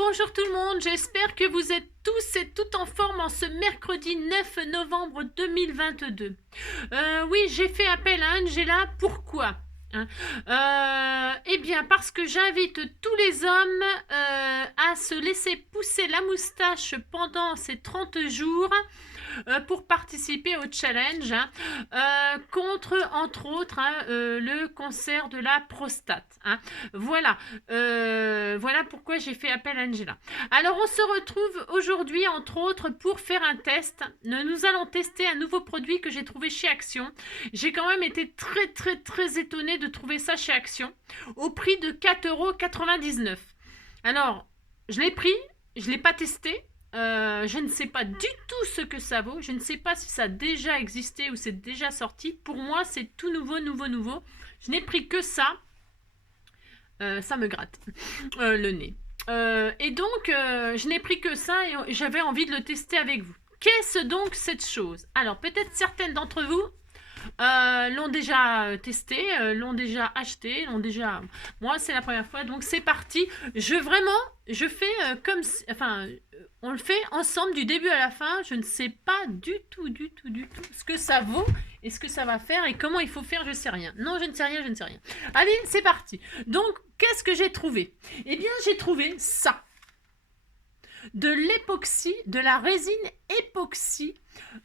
bonjour tout le monde, j'espère que vous êtes tous et toutes en forme en ce mercredi 9 novembre 2022. Oui, j'ai fait appel à Angela, pourquoi hein Eh bien parce que j'invite tous les hommes à se laisser pousser la moustache pendant ces 30 jours pour participer au challenge contre, entre autres, le cancer de la prostate. Voilà, voilà pourquoi j'ai fait appel à Angela. Alors, on se retrouve aujourd'hui, entre autres, pour faire un test. Nous allons tester un nouveau produit que j'ai trouvé chez Action. J'ai quand même été très étonnée de trouver ça chez Action au prix de 4,99 €. Alors, je l'ai pris, je ne l'ai pas testé. Je ne sais pas du tout ce que ça vaut. Je ne sais pas si ça a déjà existé ou c'est déjà sorti. Pour moi, c'est tout nouveau. Je n'ai pris que ça. Ça me gratte le nez. Et donc, je n'ai pris que ça et j'avais envie de le tester avec vous. Qu'est-ce donc cette chose? Alors, peut-être certaines d'entre vous l'ont déjà testé, l'ont déjà acheté, l'ont déjà... Moi, c'est la première fois, donc c'est parti. Je fais comme... Enfin, on le fait ensemble du début à la fin. Je ne sais pas du tout ce que ça vaut et ce que ça va faire et comment il faut faire, je sais rien. Non, je ne sais rien. Allez, c'est parti. Donc, qu'est-ce que j'ai trouvé? Eh bien, j'ai trouvé ça. De l'époxy, de la résine époxy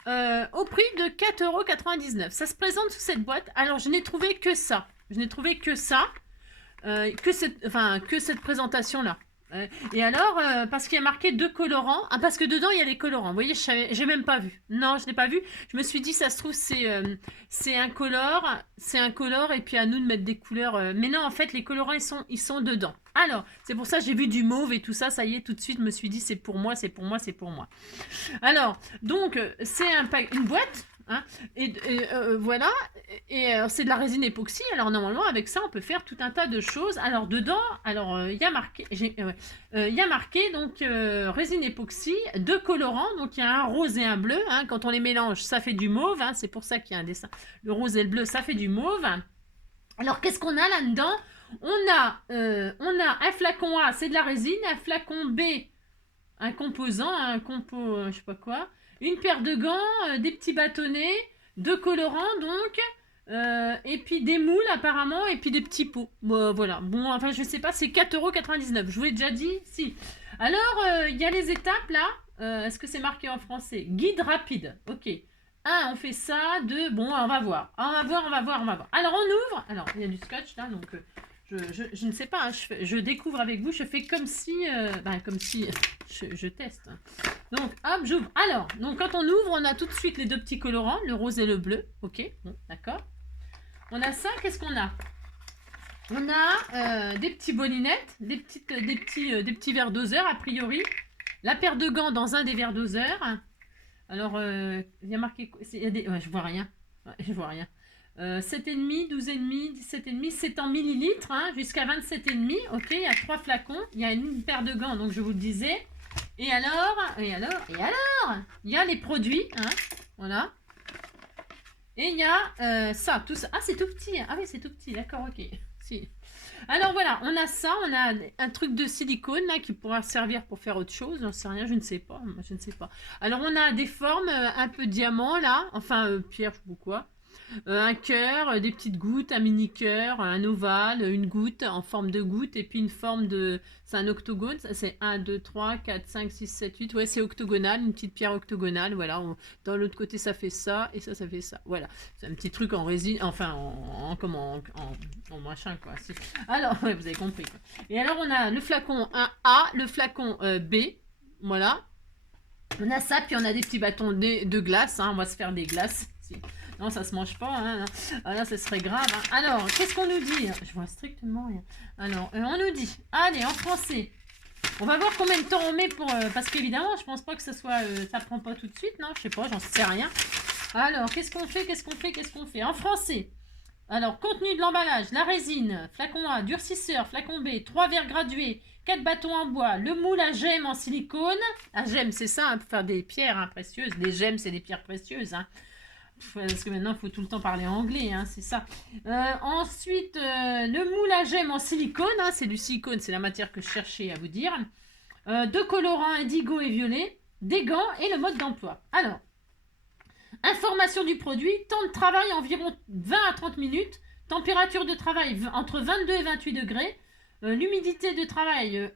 au prix de 4,99 €. Ça se présente sous cette boîte. Alors, je n'ai trouvé que ça. Que cette présentation-là. Et alors, parce qu'il y a marqué 2 colorants. Ah, parce que dedans, il y a les colorants. Vous voyez, j'ai même pas vu. Non, je n'ai pas vu. Je me suis dit, ça se trouve, c'est un color. C'est un color et puis à nous de mettre des couleurs. Mais non, en fait, les colorants, ils sont dedans. Alors, c'est pour ça que j'ai vu du mauve et tout ça. Ça y est, tout de suite, je me suis dit, c'est pour moi. Alors, donc, c'est une boîte. Voilà, et c'est de la résine époxy. Alors normalement avec ça on peut faire tout un tas de choses. Alors dedans, il y a marqué, donc résine époxy, 2 colorants, donc il y a un rose et un bleu. Quand on les mélange, ça fait du mauve. C'est pour ça qu'il y a un dessin. Le rose et le bleu, ça fait du mauve. Alors qu'est-ce qu'on a là-dedans? On a un flacon A, c'est de la résine, un flacon B, un composant, je sais pas quoi. Une paire de gants, des petits bâtonnets, 2 colorants donc, et puis des moules apparemment, et puis des petits pots. Bon, voilà, bon, enfin je sais pas, c'est 4,99 €. Je vous l'ai déjà dit, si. Alors, il y a les étapes là, est-ce que c'est marqué en français? Guide rapide, ok. On fait ça, 2, bon, on va voir. On va voir. Alors on ouvre, alors il y a du scotch là, donc... Je ne sais pas, je découvre avec vous, je fais comme si je teste. Donc, hop, j'ouvre. Alors, donc quand on ouvre, on a tout de suite les 2 petits colorants, le rose et le bleu. Ok, bon, d'accord. On a ça, qu'est-ce qu'on a? On a des petits bolinettes, des petits verres doseurs, a priori. La paire de gants dans un des verres doseurs. Alors, il y a marqué... ouais, je vois rien. 7,5, 12,5, 17,5, c'est en millilitres, jusqu'à 27,5. Ok, il y a 3 flacons, il y a une paire de gants, donc je vous le disais. Et alors, il y a les produits, voilà. Et il y a ça, tout ça. Ah, c'est tout petit. Ah oui, c'est tout petit, d'accord, ok. Si. Alors voilà, on a ça, on a un truc de silicone là qui pourra servir pour faire autre chose, j'en sais rien, je ne sais pas. Alors on a des formes un peu diamant là, enfin pierre, je sais pas quoi. Un cœur, des petites gouttes, un mini cœur, un ovale, une goutte en forme de goutte et puis une forme de... C'est un octogone, c'est 1, 2, 3, 4, 5, 6, 7, 8. Ouais, c'est octogonal, une petite pierre octogonale. Voilà, dans l'autre côté, ça fait ça et ça fait ça. Voilà, c'est un petit truc en résine, enfin en machin quoi. Alors, ouais, vous avez compris quoi. Et alors, on a le flacon 1A, le flacon B. Voilà. On a ça, puis on a des petits bâtons de glace. On va se faire des glaces. Non, ça se mange pas, non. Là, ça serait grave. Alors, qu'est-ce qu'on nous dit? Je vois strictement rien. Alors, on nous dit, allez, en français. On va voir combien de temps on met pour... parce qu'évidemment, je pense pas que ça soit... ça prend pas tout de suite, non? Je sais pas, j'en sais rien. Alors, qu'est-ce qu'on fait? En français. Alors, contenu de l'emballage, la résine, flacon A, durcisseur, flacon B, 3 verres gradués, 4 bâtons en bois, le moule à gemmes en silicone. À gemmes, c'est ça, pour faire des pierres précieuses. Les gemmes, c'est des pierres précieuses, parce que maintenant il faut tout le temps parler anglais, c'est ça. Ensuite, le moule à gemmes en silicone, c'est du silicone, c'est la matière que je cherchais à vous dire. deux colorants indigo et violet, des gants et le mode d'emploi. Alors, information du produit, temps de travail environ 20 à 30 minutes, température de travail entre 22 et 28 degrés, l'humidité de travail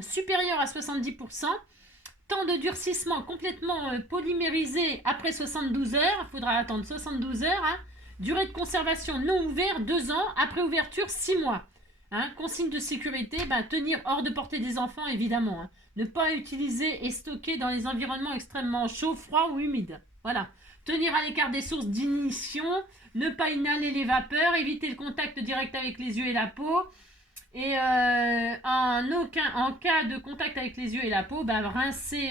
supérieure à 70%, temps de durcissement complètement polymérisé après 72 heures, il faudra attendre 72 heures, hein. Durée de conservation non ouvert 2 ans, après ouverture 6 mois. Hein. Consigne de sécurité, tenir hors de portée des enfants évidemment. Hein. Ne pas utiliser et stocker dans les environnements extrêmement chauds, froids ou humides. Voilà. Tenir à l'écart des sources d'ignition, ne pas inhaler les vapeurs, éviter le contact direct avec les yeux et la peau. Et en cas de contact avec les yeux et la peau, rincer,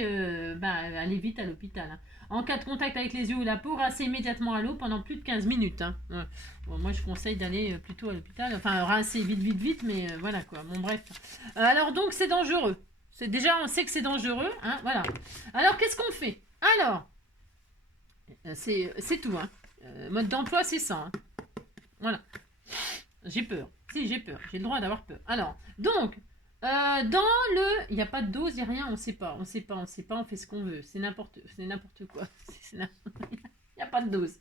allez vite à l'hôpital. Hein. En cas de contact avec les yeux ou la peau, rincer immédiatement à l'eau pendant plus de 15 minutes. Hein. Ouais. Bon, moi, je conseille d'aller plutôt à l'hôpital. Enfin, rincer vite, mais voilà quoi. Bon, bref. Alors, donc, c'est dangereux. Déjà, on sait que c'est dangereux. Hein, voilà. Alors, qu'est-ce qu'on fait? Alors, c'est tout. Hein. Mode d'emploi, c'est ça. Hein. Voilà. J'ai peur. Si, j'ai peur. J'ai le droit d'avoir peur. Alors, donc, dans le... Il n'y a pas de dose, il n'y a rien, on ne sait pas. On fait ce qu'on veut. C'est n'importe quoi. Il n'y a pas de dose.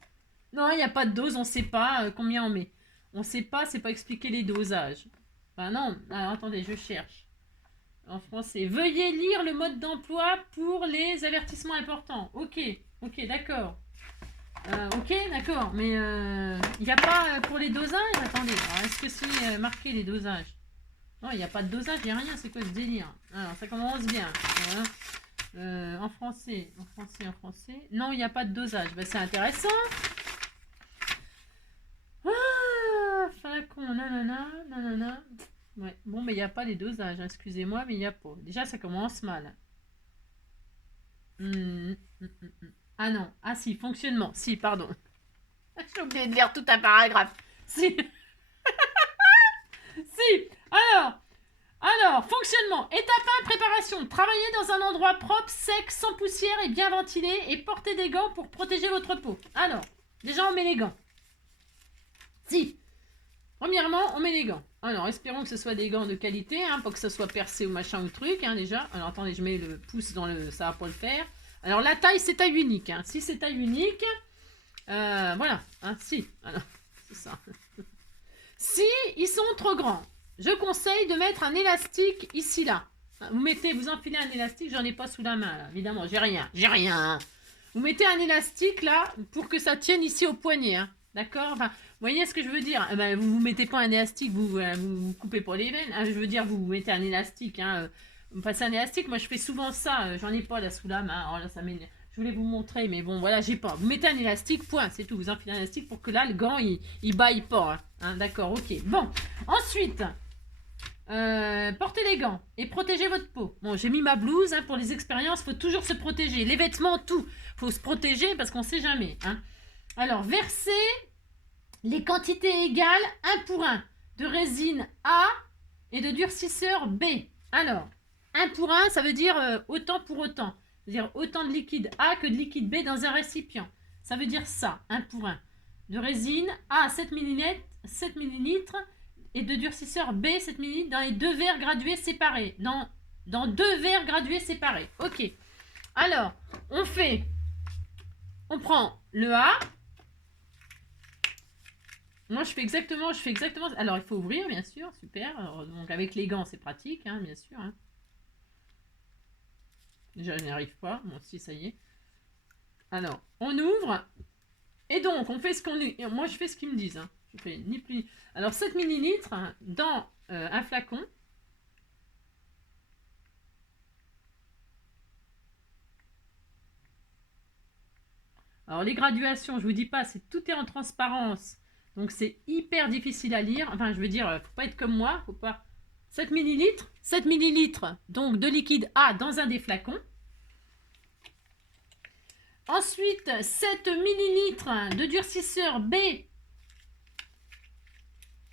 Non, il n'y a pas de dose, on ne sait pas combien on met. On ne sait pas, c'est pas expliquer les dosages. Non, alors attendez, je cherche. En français. Veuillez lire le mode d'emploi pour les avertissements importants. Ok, d'accord. Ok, d'accord, mais il n'y a pas pour les dosages. Attendez, est-ce que c'est marqué les dosages? Non, il n'y a pas de dosage, il n'y a rien, c'est quoi ce délire? Alors, ça commence bien. Voilà. En français. Non, il n'y a pas de dosage. C'est intéressant. Ah, flacon, nanana. Ouais, bon, mais il n'y a pas les dosages, hein, excusez-moi, mais il n'y a pas. Déjà, ça commence mal. Ah non, si, fonctionnement, si, pardon. J'ai oublié de lire tout un paragraphe. Si. Si. Alors, fonctionnement. Étape 1, préparation. Travaillez dans un endroit propre, sec, sans poussière et bien ventilé et portez des gants pour protéger votre peau. Alors, déjà, on met les gants. Si. Premièrement, on met les gants. Alors, espérons que ce soit des gants de qualité, hein, pas que ce soit percé ou machin ou truc, hein, déjà. Alors, attendez, je mets le pouce dans le... Ça va pas le faire. Alors, la taille, c'est taille unique. Hein. Si c'est taille unique, voilà. Hein, si. Alors, c'est ça. Si ils sont trop grands, je conseille de mettre un élastique ici, là. Vous enfilez un élastique, j'en ai pas sous la main, là. Évidemment, j'ai rien. Vous mettez un élastique, là, pour que ça tienne ici au poignet, hein. D'accord? Enfin, vous voyez ce que je veux dire? Vous mettez pas un élastique, vous coupez pas les veines. Hein, je veux dire, vous mettez un élastique, hein. Vous passez un élastique, moi je fais souvent ça, j'en ai pas là sous la main. Oh là, ça m'énerve. Je voulais vous montrer, mais bon, voilà, j'ai pas. Vous mettez un élastique, point, c'est tout. Vous enfilez un élastique pour que là, le gant, il baille pas. Hein, d'accord, ok. Bon, ensuite, portez les gants et protégez votre peau. Bon, j'ai mis ma blouse, hein, pour les expériences, il faut toujours se protéger. Les vêtements, tout. Il faut se protéger parce qu'on sait jamais. Hein. Alors, versez les quantités égales 1 pour 1 de résine A et de durcisseur B. Alors, 1 pour 1, ça veut dire autant pour autant. C'est-à-dire autant de liquide A que de liquide B dans un récipient. Ça veut dire ça, 1 pour 1. De résine A, 7 ml et de durcisseur B, 7 ml dans les deux verres gradués séparés. Dans deux verres gradués séparés. Ok. Alors, on prend le A. Moi, je fais exactement. Alors, il faut ouvrir, bien sûr, super. Alors, donc, avec les gants, c'est pratique, hein, bien sûr. Hein. Je n'y arrive pas. Bon, si, ça y est. Alors, on ouvre. Et donc, on fait ce qu'on est. Moi, je fais ce qu'ils me disent. Hein. Je fais ni plus. Alors, 7 ml dans un flacon. Alors, les graduations, je vous dis pas, tout est en transparence. Donc, c'est hyper difficile à lire. Enfin, je veux dire, faut pas être comme moi. Faut pas. 7 ml, donc de liquide A dans un des flacons. Ensuite, 7 ml de durcisseur B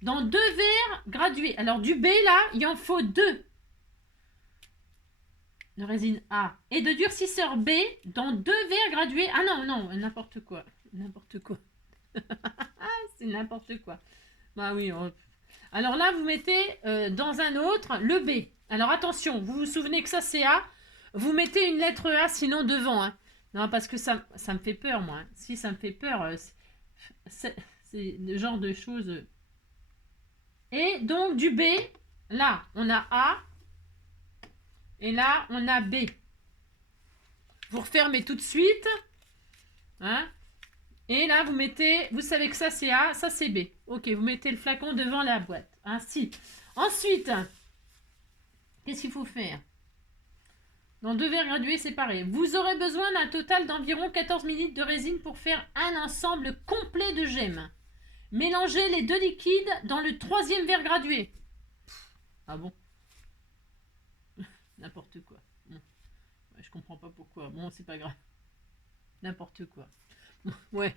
dans deux verres gradués. Alors, du B, là, il en faut 2 de résine A. Et de durcisseur B dans 2 verres gradués. Ah non, n'importe quoi. C'est n'importe quoi. Bah oui. Alors là, vous mettez dans un autre le B. Alors attention, vous vous souvenez que ça c'est A. Vous mettez une lettre A sinon devant. Hein. Non, parce que ça me fait peur, moi. Hein. Si ça me fait peur, c'est le genre de choses. Et donc du B, là, on a A. Et là, on a B. Vous refermez tout de suite. Hein. Et là, vous mettez, vous savez que ça c'est A, ça c'est B. Ok, vous mettez le flacon devant la boîte. Ainsi. Ensuite, qu'est-ce qu'il faut faire? Dans 2 verres gradués séparés. Vous aurez besoin d'un total d'environ 14 ml de résine pour faire un ensemble complet de gemmes. Mélangez les 2 liquides dans le 3e verre gradué. Ah bon? N'importe quoi. Je comprends pas pourquoi. Bon, c'est pas grave. N'importe quoi. Ouais.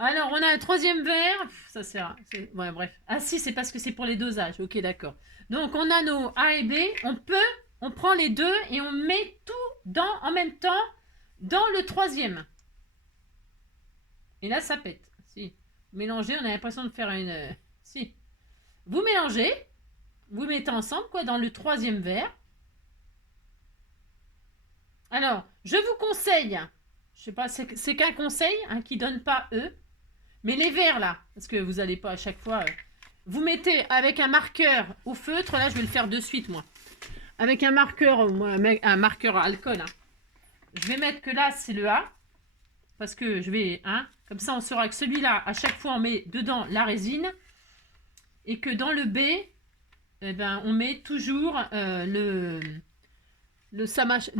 Alors, on a un 3e verre. Ça sert. Ouais, bref. Ah si, c'est parce que c'est pour les dosages. Ok, d'accord. Donc, on a nos A et B. On prend les 2 et on met tout en même temps dans le 3e. Et là, ça pète. Si. Mélangez, on a l'impression de faire une... Si. Vous mélangez. Vous mettez ensemble, quoi, dans le 3e verre. Alors, je vous conseille... Je sais pas, c'est qu'un conseil hein, qui donne pas eux. Mais les verres là, parce que vous n'allez pas à chaque fois... vous mettez avec un marqueur au feutre. Là, je vais le faire de suite, moi. Avec un marqueur, un marqueur alcool. Hein. Je vais mettre que là, c'est le A. Parce que je vais... Hein, comme ça, on saura que celui-là, à chaque fois, on met dedans la résine. Et que dans le B, eh ben, on met toujours le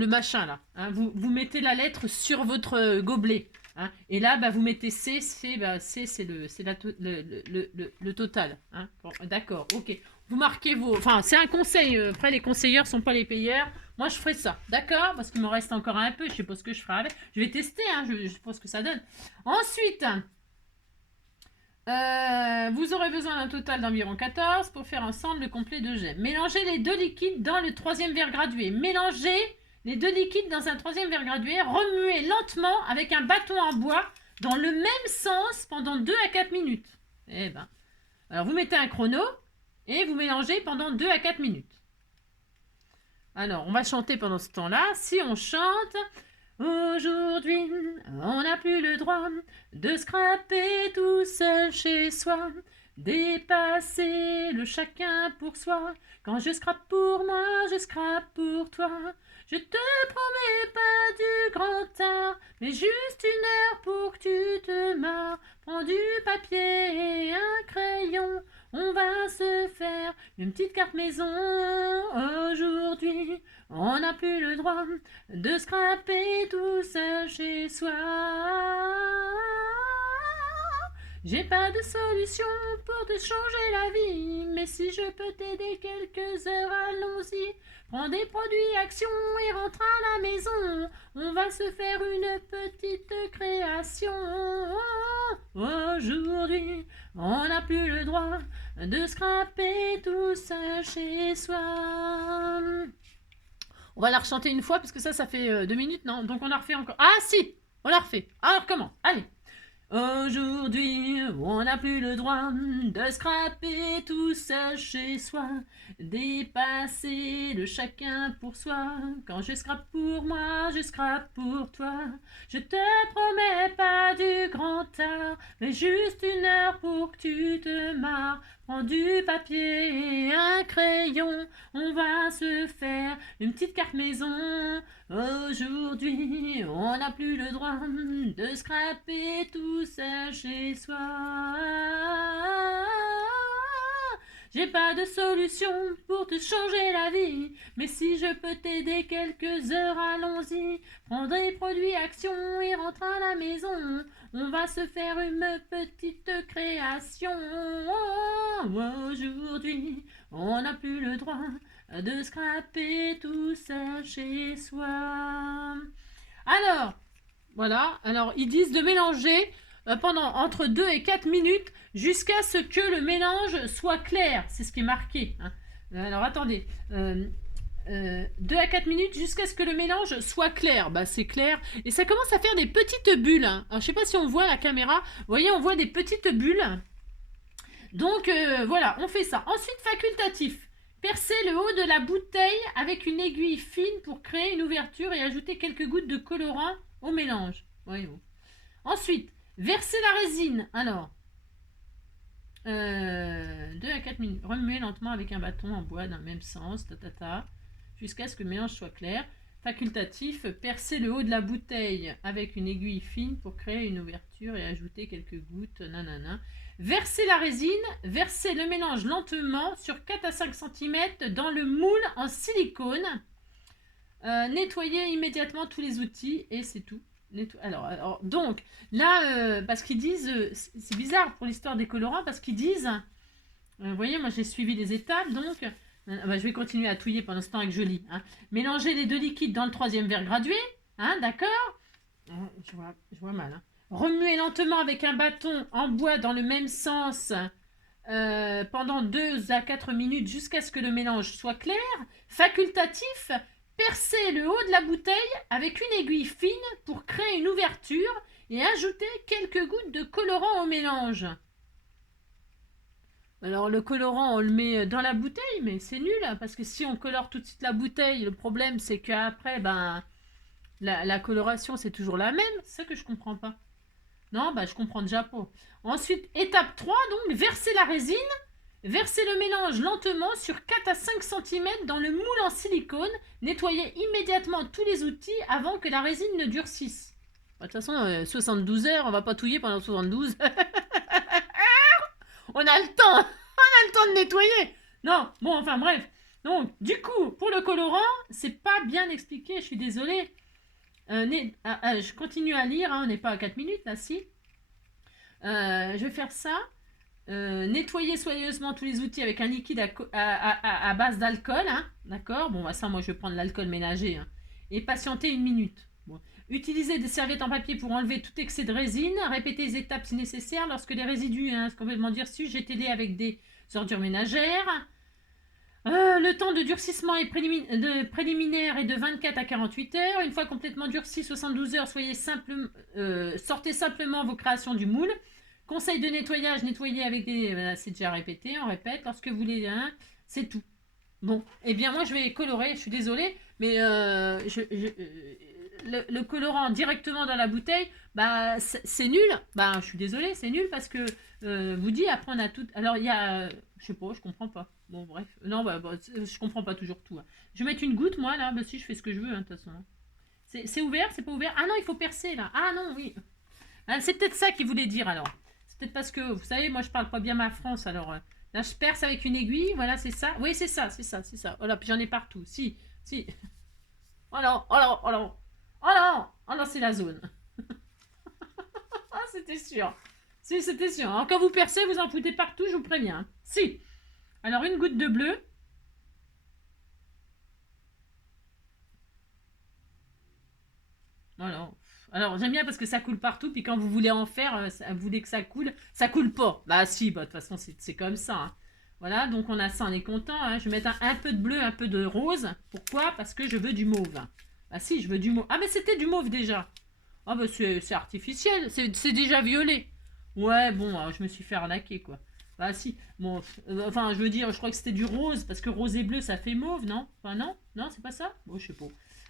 machin là. Hein. Vous mettez la lettre sur votre gobelet. Hein. Et là, bah, vous mettez C. C, c'est le total. Hein. Bon, d'accord, ok. Vous marquez vos... Enfin, c'est un conseil. Après, les conseilleurs ne sont pas les payeurs. Moi, je ferai ça. D'accord? Parce qu'il me reste encore un peu. Je ne sais pas ce que je ferai avec. Je vais tester. Hein. Je sais pas ce que ça donne. Ensuite, vous aurez besoin d'un total d'environ 14 pour faire ensemble le complet de gemmes. Mélangez les 2 liquides dans le 3e verre gradué. Mélangez les 2 liquides dans un 3e verre gradué. Remuez lentement avec un bâton en bois dans le même sens pendant 2 à 4 minutes. Eh ben. Alors, vous mettez un chrono. Et vous mélangez pendant 2 à 4 minutes. Alors, on va chanter pendant ce temps-là. Si on chante... Aujourd'hui, on n'a plus le droit de scraper tout seul chez soi. Dépasser le chacun pour soi. Quand je scrape pour moi, je scrape pour toi. Je te promets pas du grand art, mais juste 1 heure pour que tu te marres. Prends du papier et un crayon. On va se faire une petite carte maison. Aujourd'hui, on n'a plus le droit de scraper tout seul chez soi. J'ai pas de solution pour te changer la vie, mais si je peux t'aider quelques heures, allons-y. Prends des produits Action et rentre à la maison. On va se faire une petite création. Aujourd'hui, on n'a plus le droit de scraper tout ça chez soi. On va la rechanter une fois parce que ça fait 2 minutes, non? Donc on la refait encore. Ah si, on la refait. Alors comment? Allez. Aujourd'hui, on n'a plus le droit de scraper tout ça chez soi. Dépasser le chacun pour soi. Quand je scrape pour moi, je scrape pour toi. Je te promets pas du grand art, mais juste 1 heure pour que tu te marres. Prends du papier et un crayon, on va se faire une petite carte maison. Aujourd'hui, on n'a plus le droit de scraper tout ça chez soi. J'ai pas de solution pour te changer la vie, mais si je peux t'aider quelques heures, allons-y. Prends des produits Action et rentre à la maison. On va se faire une petite création. Aujourd'hui, on n'a plus le droit de scraper tout ça chez soi. Alors, voilà. Alors, ils disent de mélanger pendant entre 2 et 4 minutes jusqu'à ce que le mélange soit clair. C'est ce qui est marqué. Hein. Alors, attendez. 2 à 4 minutes jusqu'à ce que le mélange soit clair. Bah, c'est clair. Et ça commence à faire des petites bulles. Hein. Alors, je sais pas si on voit la caméra. Vous voyez, on voit des petites bulles. Donc, voilà, on fait ça. Ensuite, facultatif. Percez le haut de la bouteille avec une aiguille fine pour créer une ouverture et ajouter quelques gouttes de colorant au mélange. Oui, bon. Ensuite, versez la résine. Alors, 2 à 4 minutes. Remuez lentement avec un bâton en bois dans le même sens, jusqu'à ce que le mélange soit clair. Facultatif, percez le haut de la bouteille avec une aiguille fine pour créer une ouverture et ajouter quelques gouttes. Nanana. Versez la résine, versez le mélange lentement sur 4 à 5 cm dans le moule en silicone. Nettoyez immédiatement tous les outils et c'est tout. Alors, donc, là, parce qu'ils disent, c'est bizarre pour l'histoire des colorants, parce qu'ils disent, vous voyez, moi j'ai suivi les étapes, donc, je vais continuer à touiller pendant ce temps que je lis. Hein. Mélangez les 2 liquides dans le 3e verre gradué, hein, d'accord? Je vois mal. Hein. Remuez lentement avec un bâton en bois dans le même sens pendant 2 à 4 minutes jusqu'à ce que le mélange soit clair. Facultatif, percez le haut de la bouteille avec une aiguille fine pour créer une ouverture et ajouter quelques gouttes de colorant au mélange. Alors le colorant, on le met dans la bouteille, mais c'est nul, parce que si on colore tout de suite la bouteille, le problème c'est qu'après, la coloration c'est toujours la même. C'est ça que je comprends pas. Non, je comprends déjà pas. Ensuite, étape 3, donc, versez la résine. Versez le mélange lentement sur 4 à 5 cm dans le moule en silicone. Nettoyez immédiatement tous les outils avant que la résine ne durcisse. De toute façon, 72 heures, on va pas touiller pendant 72. On a le temps. On a le temps de nettoyer. Non, bon, enfin bref. Donc, du coup, pour le colorant, c'est pas bien expliqué, je suis désolée. Je continue à lire, hein, on n'est pas à 4 minutes là, si. Je vais faire ça. Nettoyer soigneusement tous les outils avec un liquide à base d'alcool. Hein, d'accord. Bon, ça, moi, je vais prendre l'alcool ménager. Hein, et patienter 1 minute. Bon. Utilisez des serviettes en papier pour enlever tout excès de résine. Répétez les étapes si nécessaire. Lorsque les résidus sont complètement durcis, jetez-les avec des ordures ménagères. Le temps de durcissement préliminaire est de 24 à 48 heures. Une fois complètement durci, 72 heures, sortez simplement vos créations du moule. Conseil de nettoyage, nettoyer avec des... c'est déjà répété, on répète. Lorsque vous voulez... Hein, c'est tout. Bon, eh bien moi je vais colorer, je suis désolée, mais le colorant directement dans la bouteille, c'est nul. Je suis désolée, c'est nul parce que vous dit après on a tout... Alors il y a... je sais pas, je comprends pas. Bon, bref. Non, je comprends pas toujours tout. Hein. Je vais mettre une goutte, moi, là. Si, je fais ce que je veux, de toute façon. C'est ouvert, c'est pas ouvert. Ah non, il faut percer, là. Ah non, oui. C'est peut-être ça qu'il voulait dire, alors. C'est peut-être parce que, vous savez, moi, je parle pas bien ma France, alors... là, je perce avec une aiguille, voilà, c'est ça. Oui, c'est ça. Voilà, puis j'en ai partout. Si. Oh non, c'est la zone. Ah, c'était sûr. Si, c'était sûr. Alors, quand vous percez, vous en foutez partout, je vous préviens. Si. Alors, une goutte de bleu. Voilà. Alors, j'aime bien parce que ça coule partout. Puis quand vous voulez en faire, vous voulez que ça coule pas. Si, de toute façon, c'est comme ça. Hein. Voilà, donc on a ça, on est content. Hein. Je vais mettre un peu de bleu, un peu de rose. Pourquoi? Parce que je veux du mauve. Si, je veux du mauve. Ah, mais c'était du mauve déjà. Ah, c'est artificiel. C'est déjà violet. Ouais, bon, je me suis fait arnaquer, quoi. Si, bon, enfin, je veux dire, je crois que c'était du rose, parce que rose et bleu, ça fait mauve, non? Enfin, non, c'est pas ça? Bon, je sais pas.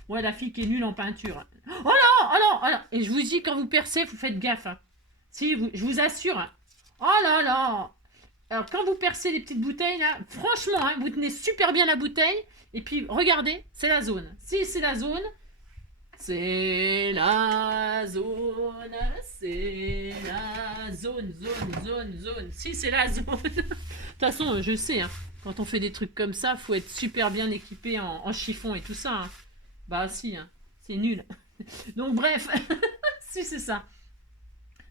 Ouais, la fille qui est nulle en peinture. Oh non! Et je vous dis, quand vous percez, vous faites gaffe. Hein. Si, je vous assure. Hein. Oh là là! Alors, quand vous percez les petites bouteilles, là, franchement, hein, vous tenez super bien la bouteille, et puis, regardez, c'est la zone. Si, c'est la zone, c'est la zone, zone. Si, c'est la zone. De toute façon, je sais, hein, quand on fait des trucs comme ça, faut être super bien équipé en chiffon et tout ça. Hein. Si, hein, c'est nul. Donc, bref, si, c'est ça.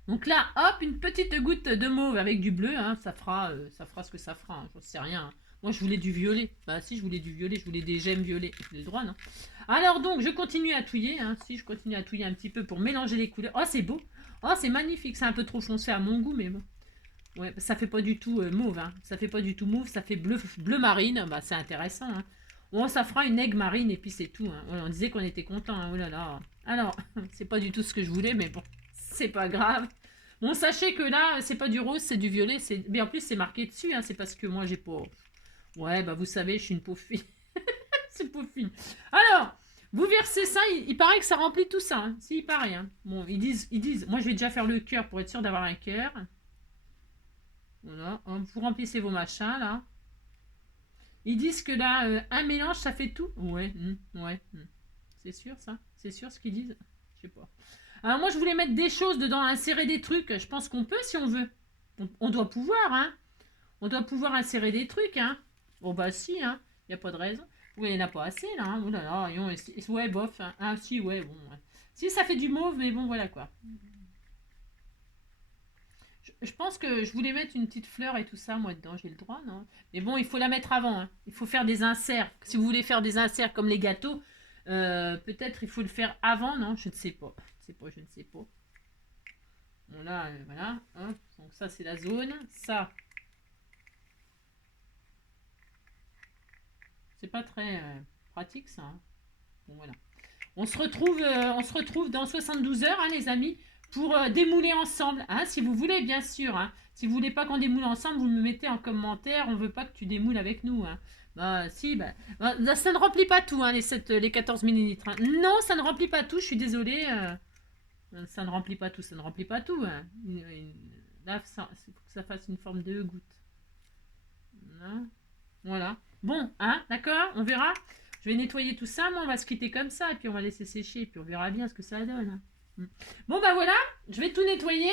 Donc là, hop, une petite goutte de mauve avec du bleu, hein, ça fera ce que ça fera, hein, j'en sais rien. Hein. Moi, je voulais du violet. Si, je voulais du violet, je voulais des gemmes violets. J'ai le droit, non? Alors donc, je continue à touiller. Hein. Si, je continue à touiller un petit peu pour mélanger les couleurs. Oh, c'est beau. Oh, c'est magnifique. C'est un peu trop foncé à mon goût, mais bon. Ouais, ça fait pas du tout mauve. Hein. Ça fait pas du tout mauve. Ça fait bleu marine. C'est intéressant. Hein. Bon, ça fera une aigue marine et puis c'est tout. Hein. On disait qu'on était content. Hein. Oh là là. Alors, c'est pas du tout ce que je voulais, mais bon, c'est pas grave. Bon, sachez que là, c'est pas du rose, c'est du violet. Mais en plus, c'est marqué dessus. Hein. C'est parce que moi, j'ai pas... Ouais, bah vous savez, je suis une pauvre fille. C'est une pauvre fille. Alors, vous versez ça, il paraît que ça remplit tout ça. Hein. Si, il paraît. Hein. Bon, ils disent, moi je vais déjà faire le cœur pour être sûr d'avoir un cœur. Voilà, vous remplissez vos machins là. Ils disent que là, un mélange, ça fait tout. Ouais, ouais. C'est sûr ça? C'est sûr ce qu'ils disent? Je sais pas. Alors moi, je voulais mettre des choses dedans, insérer des trucs. Je pense qu'on peut si on veut. On doit pouvoir, hein. On doit pouvoir insérer des trucs, hein. Bon bah si, hein. Il n'y a pas de raison. Oui, il n'y en a pas assez là. Hein. Oh là là, ouais, bof. Hein. Ah si, ouais, bon. Ouais. Si, ça fait du mauve, mais bon, voilà quoi. Je pense que je voulais mettre une petite fleur et tout ça, moi, dedans. J'ai le droit, non? Mais bon, il faut la mettre avant. Hein. Il faut faire des inserts. Si vous voulez faire des inserts comme les gâteaux, peut-être il faut le faire avant, non? Je ne sais pas. Je ne sais pas. Bon, là, voilà. Hein. Donc ça, c'est la zone. Ça, c'est pas très pratique, ça. Hein. Bon, voilà. On se retrouve dans 72 heures, hein, les amis, pour démouler ensemble. Hein, si vous voulez, bien sûr. Hein. Si vous voulez pas qu'on démoule ensemble, vous me mettez en commentaire. On veut pas que tu démoules avec nous. Hein. Bah, si, bah, ça ne remplit pas tout, hein, les 14 millilitres. Hein. Non, ça ne remplit pas tout. Je suis désolée. Ça ne remplit pas tout. Ça ne remplit pas tout. Hein. Là, il faut que ça fasse une forme de goutte. Voilà. Bon, hein, d'accord, on verra. Je vais nettoyer tout ça, moi on va se quitter comme ça, et puis on va laisser sécher, et puis on verra bien ce que ça donne. Hein. Bon bah voilà, je vais tout nettoyer.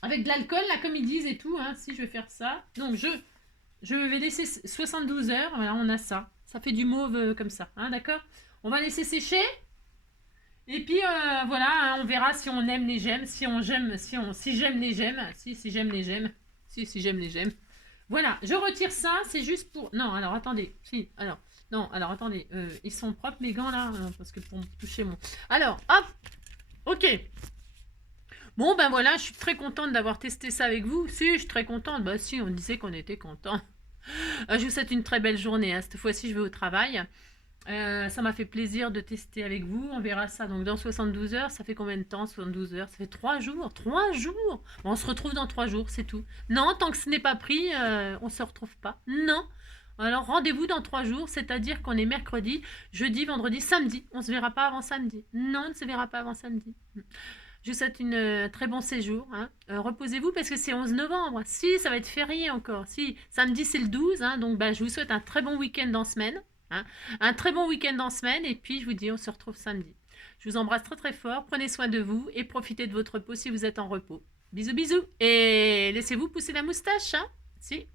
Avec de l'alcool, là, comme ils disent et tout, hein, si je vais faire ça. Donc je vais laisser 72 heures, voilà, on a ça. Ça fait du mauve comme ça, hein, d'accord. On va laisser sécher. Et puis voilà, hein, on verra si on aime les gemmes, si j'aime les gemmes, si j'aime les gemmes, si j'aime les gemmes. Voilà, je retire ça, c'est juste pour... Non, alors attendez, si, alors, non, alors attendez, ils sont propres mes gants là, parce que pour me toucher mon... Alors, hop, ok. Bon, ben voilà, je suis très contente d'avoir testé ça avec vous. Si, je suis très contente, bah si, on disait qu'on était content. Je vous souhaite une très belle journée, hein. Cette fois-ci je vais au travail. Ça m'a fait plaisir de tester avec vous. On verra ça donc dans 72 heures. Ça fait combien de temps 72 heures? Ça fait 3 jours. 3 jours. Bon, on se retrouve dans 3 jours, c'est tout. Non, tant que ce n'est pas pris, on ne se retrouve pas. Non. Alors rendez-vous dans 3 jours, c'est-à-dire qu'on est mercredi, jeudi, vendredi, samedi. On ne se verra pas avant samedi. Non, on ne se verra pas avant samedi. Je vous souhaite un très bon séjour. Hein. Reposez-vous parce que c'est 11 novembre. Si, ça va être férié encore. Si, samedi c'est le 12. Hein, donc je vous souhaite un très bon week-end en semaine. Hein. Un très bon week-end en semaine et puis je vous dis on se retrouve samedi. Je vous embrasse très très fort, prenez soin de vous et profitez de votre repos si vous êtes en repos. Bisous bisous et laissez-vous pousser la moustache. Hein. Si.